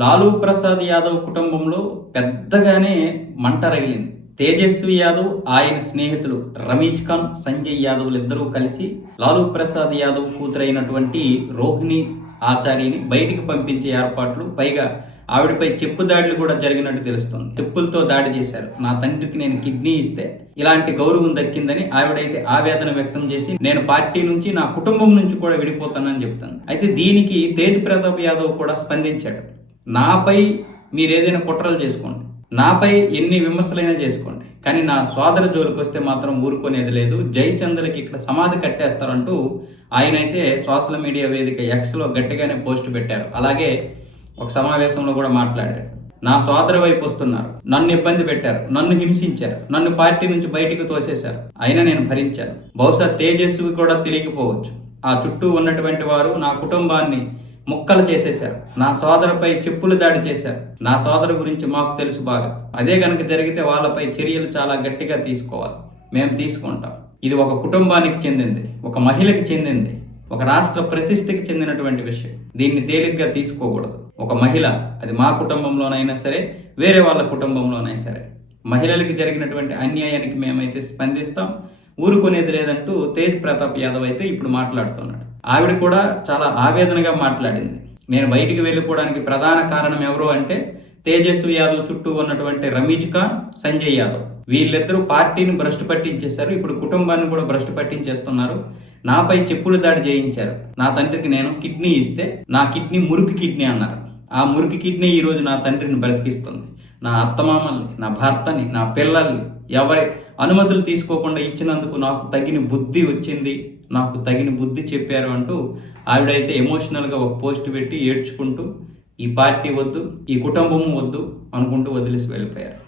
లాలూ ప్రసాద్ యాదవ్ కుటుంబంలో పెద్దగానే మంట రగిలింది. తేజస్వి యాదవ్ ఆయన స్నేహితులు రమేష్ ఖాన్ సంజయ్ యాదవ్లు ఇద్దరూ కలిసి లాలూ ప్రసాద్ యాదవ్ కూతురైనటువంటి రోహిణి ఆచార్యని బయటికి పంపించే ఏర్పాట్లు పైగా ఆవిడపై చెప్పు దాడులు కూడా జరిగినట్టు తెలుస్తుంది. చెప్పులతో దాడి చేశారు. నా తండ్రికి నేను కిడ్నీ ఇస్తే ఇలాంటి గౌరవం దక్కిందని ఆవిడైతే ఆవేదన వ్యక్తం చేసి నేను పార్టీ నుంచి నా కుటుంబం నుంచి కూడా విడిపోతానని చెప్తాను అయితే దీనికి తేజ్ ప్రతాప్ యాదవ్ కూడా స్పందించాడు. నాపై మీరు ఏదైనా కుట్రలు చేసుకోండి. నాపై ఎన్ని విమర్శలైనా చేసుకోండి. కానీ నా సోదర జోలికి వస్తే మాత్రం ఊరుకునేది లేదు. జయచంద్రకి ఇక్కడ సమాధి కట్టేస్తారంటూ ఆయన అయితే సోషల్ మీడియా వేదిక ఎక్స్లో గట్టిగానే పోస్ట్ పెట్టారు. అలాగే ఒక సమావేశంలో కూడా మాట్లాడారు. నా సోదర వైపు వస్తున్నారు. నన్ను ఇబ్బంది పెట్టారు. నన్ను హింసించారు. నన్ను పార్టీ నుంచి బయటికి తోసేశారు. అయినా నేను భరించాను. బహుశా తేజస్వి కూడా తెలియకపోవచ్చు ఆ చుట్టూ ఉన్నటువంటి వారు నా కుటుంబాన్ని ముక్కలు చేసేశారు. నా సోదరుపై చెప్పులు దాడి చేశారు. నా సోదరు గురించి మాకు తెలుసు బాగా. అదే కనుక జరిగితే వాళ్ళపై చర్యలు చాలా గట్టిగా తీసుకోవాలి. మేము తీసుకుంటాం. ఇది ఒక కుటుంబానికి చెందింది ఒక మహిళకి చెందింది ఒక రాష్ట్ర ప్రతిష్టకి చెందినటువంటి విషయం. దీన్ని తేలిగ్గా తీసుకోకూడదు. ఒక మహిళ అది మా కుటుంబంలోనైనా సరే వేరే వాళ్ళ కుటుంబంలోనైనా సరే. మహిళలకి జరిగినటువంటి అన్యాయానికి మేమైతే స్పందిస్తాం. ఊరుకునేది లేదంటూ తేజ్ ప్రతాప్ యాదవ్ అయితే ఇప్పుడు మాట్లాడుతున్నాడు. ఆవిడ కూడా చాలా ఆవేదనగా మాట్లాడింది. నేను బయటికి వెళ్ళిపోవడానికి ప్రధాన కారణం ఎవరు అంటే తేజస్వి యాదవ్ చుట్టూ ఉన్నటువంటి రమీజ్ ఖాన్ సంజయ్ యాదవ్. వీళ్ళిద్దరూ పార్టీని భ్రష్టు పట్టించేశారు. ఇప్పుడు కుటుంబాన్ని కూడా భ్రష్టు పట్టించేస్తున్నారు. నాపై చెప్పులు దాడి చేయించారు. నా తండ్రికి నేను కిడ్నీ ఇస్తే నా కిడ్నీ మురుకు కిడ్నీ అన్నారు. ఆ మురికి కిడ్నీ ఈ రోజు నా తండ్రిని బ్రతికిస్తుంది. నా అత్తమామల్ని నా భర్తని నా పిల్లల్ని ఎవరి అనుమతులు తీసుకోకుండా ఇచ్చినందుకు నాకు తగిన బుద్ధి వచ్చింది. నాకు తగిన బుద్ధి చెప్పారు అంటూ ఆవిడైతే ఎమోషనల్గా ఒక పోస్ట్ పెట్టి ఏడ్చుకుంటూ ఈ పార్టీ వద్దు ఈ కుటుంబము వద్దు అనుకుంటూ వదిలేసి వెళ్ళిపోయారు.